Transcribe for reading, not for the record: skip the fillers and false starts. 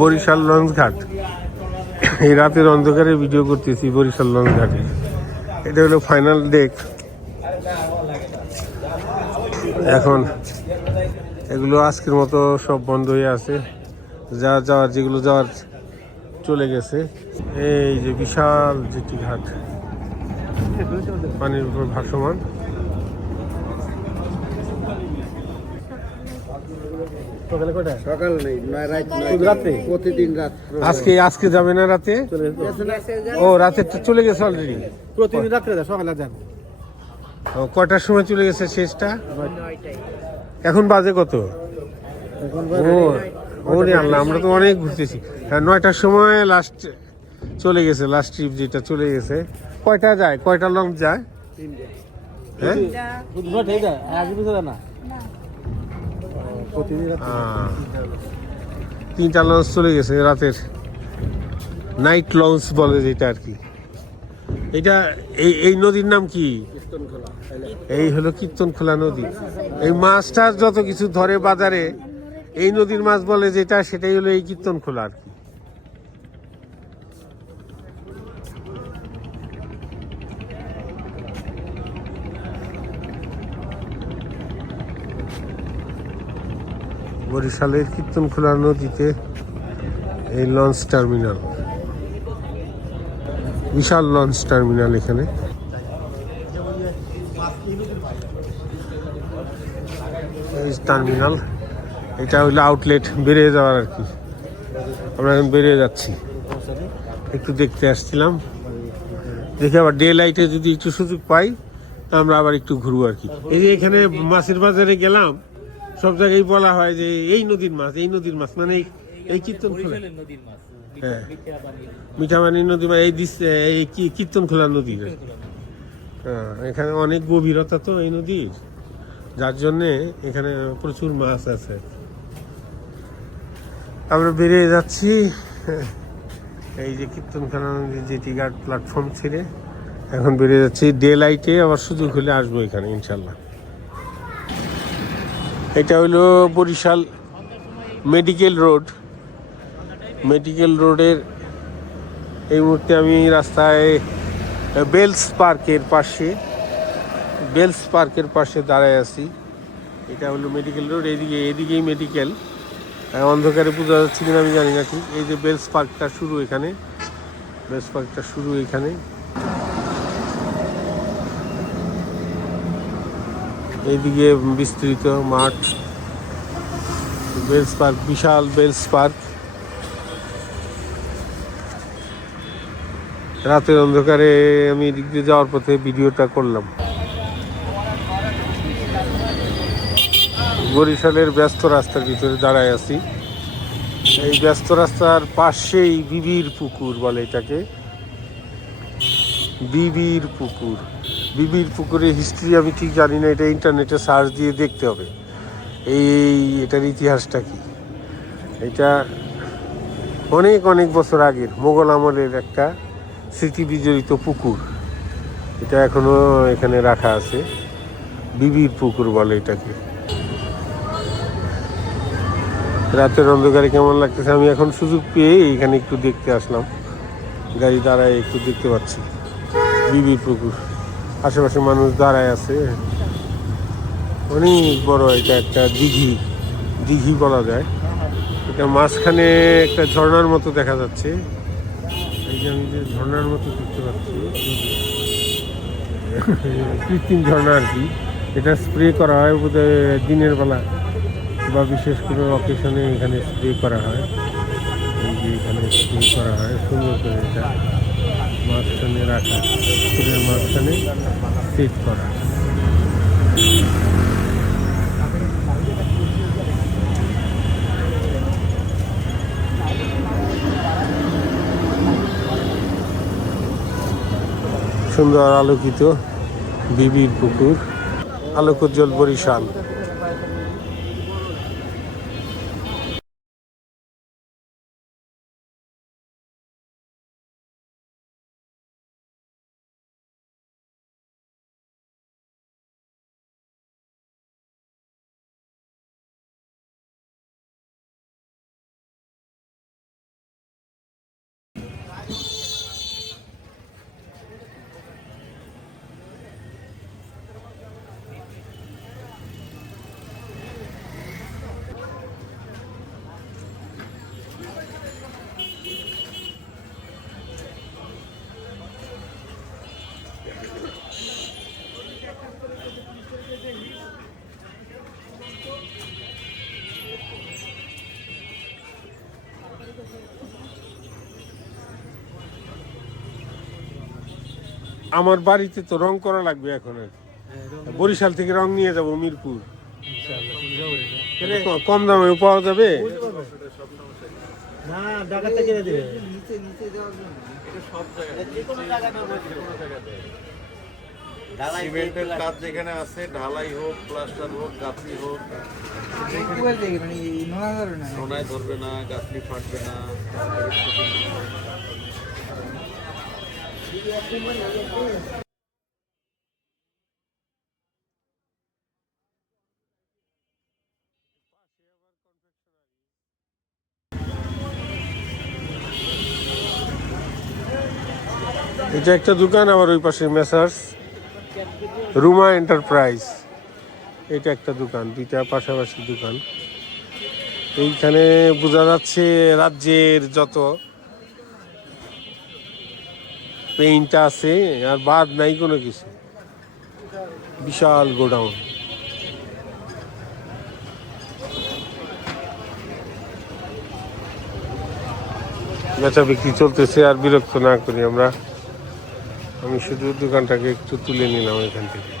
Barishal launch ঘাট। এই রাতের অন্ধকারে ভিডিও করতেছি বরিশাল লঞ্চ ঘাটে। এটা হলো ফাইনাল ডেক। এখন এগুলো আজকের মতো সব বন্ধ হয়ে আছে, যেগুলো যাওয়ার চলে গেছে। এই যে বিশাল জেটি ঘাট, পানির উপর ভাসমান। সকাল নেই, রাতে প্রতিদিন রাত। আজকে যাবে না রাতে? ও রাতে চলে গেছে অলরেডি। প্রতিদিন রাত্রে সকালে যান। কটার সময় চলে গেছে শেষটা? এখন বাজে কত? ওরে আল্লাহ, আমরা তো অনেক ঘুরতেছি। হ্যাঁ, 9টার সময় লাস্ট চলে গেছে, লাস্ট ট্রিপ যেটা চলে গেছে। কয়টা যায়, কয়টা লঞ্চ যায়? হ্যাঁ, তিনটা লঞ্চ চলে গেছে রাতের, নাইট লঞ্চ বলে যেটা আর কি। এটা এই নদীর নাম কি? এই হলো কীর্তনখোলা নদী। এই মাছটা যত কিছু ধরে বাজারে, এই নদীর মাছ বলে যেটা, সেটাই হলো এই কীর্তনখোলা আর কি। বরিশালের কীর্তনখোলা নদীতে এই লঞ্চ টার্মিনাল, বিশাল লঞ্চ টার্মিনাল এখানে। এই টার্মিনাল, এটা হইলো আউটলেট, বেরিয়ে যাওয়ার আর কি। আমরা এখন বেরিয়ে যাচ্ছি, একটু দেখতে আসছিলাম, দেখে আবার ডে লাইটে যদি একটু সুযোগ পাই আমরা আবার একটু ঘুরবো আর কি। এই যে এখানে মাছের বাজারে গেলাম, সব জায়গায় বলা হয় যে এই নদীর মাছ, এই নদীর মাছ, মানে এই কীর্তনখোলা, হ্যাঁ মিঠাবানি নদী, বা এই কীর্তনখোলা নদী। হ্যাঁ, এখানে অনেক গভীরতা তো এই নদীর, যার জন্যে এখানে প্রচুর মাছ আছে। আমরা বেরিয়ে যাচ্ছি এই যে কীর্তনখোলা নদীর জেটি ঘাট প্ল্যাটফর্ম ছেড়ে এখন বেরিয়ে যাচ্ছি। ডে লাইটে আবার সুযোগ হলে আসবো এখানে ইনশাল্লাহ। এটা হলো বরিশাল মেডিকেল রোড। মেডিকেল রোডের এই মুহূর্তে আমি রাস্তায় বেলস পার্কের পাশে দাঁড়ায় আছি। এটা হলো মেডিকেল রোড, এদিকেই মেডিকেল। অন্ধকারে বোঝা যাচ্ছে কিনা আমি জানি না ঠিক। এই যে বেলস পার্কটা শুরু এখানে, এইদিকে বিস্তৃত মাঠ, বেলস পার্ক, বিশাল বেলস পার্ক। রাতের অন্ধকারে আমি এদিক দিয়ে যাওয়ার পথে ভিডিওটা করলাম। বরিশালের ব্যস্ত রাস্তার ভিতরে দাঁড়ায় আছি। এই ব্যস্ত রাস্তার পাশেই বিবির পুকুর বলে এটাকে, বিবির পুকুরের হিস্ট্রি আমি ঠিক জানি না, এটা ইন্টারনেটে সার্চ দিয়ে দেখতে হবে এটার ইতিহাসটা কি। এটা অনেক অনেক বছর আগের মোগল আমলের একটা স্মৃতি বিজড়িত পুকুর। এটা এখনো এখানে রাখা আছে, বিবির পুকুর বলে এটাকে। রাতের অন্ধকারে কেমন লাগতেছে, আমি এখন সুযোগ পেয়ে এইখানে একটু দেখতে আসলাম, গাড়ি দাঁড়ায় একটু দেখতে পাচ্ছি বিবির পুকুর। আশেপাশে মানুষ দাঁড়ায় আছে, অনেক বড়। এটা একটা দিঘি বলা যায়। এটা মাঝখানে একটা ঝর্ণার মতো দেখা যাচ্ছে, এই যে আমি যে ঝর্ণার মতো দেখতে পাচ্ছি, কৃত্রিম ঝর্ণা আর কি। এটা স্প্রে করা হয় বোধহয় দিনের বেলা বা বিশেষ কোনো অকেশনে এখানে স্প্রে করা হয়। এই যে এখানে স্প্রে করা হয় সুন্দর করে, এটা মাঝখানে রাখা, ফুলের মাঝখানে সেট করা। সুন্দর আলোকিত বিবির পুকুর, আলোকোজ্জ্বল বরিশাল। আমার বাড়িতে তো রং করা লাগবে এখন আর কি। বরিশাল থেকে রং নিয়ে যাব মিরপুর। কম দামে পাওয়া যাবে? না ঢাকা থেকে দিবে সিমেন্টের কাজ যেখানে আছে, ঢালাই হোক, প্লাস্টার হোক, গাঁথনি হোক, সোনায় ধরবে না, গাঁথনি ফাটবে না। এটা একটা দোকান, আবার ওই পাশে মেসার্স রুমা এন্টারপ্রাইজ, এটা একটা দোকান, দুইটা পাশাপাশি দোকান। এইখানে বোঝা যাচ্ছে রাজ্যের যত পেইন্ট আছে আর বাদ নাই কোনো কিছু, বিশাল গোডাউন। বেচা বিক্রি চলতেছে, আর বিরক্ত না করি আমরা, আমি শুধু দোকানটাকে একটু তুলে নিলাম এখান থেকে।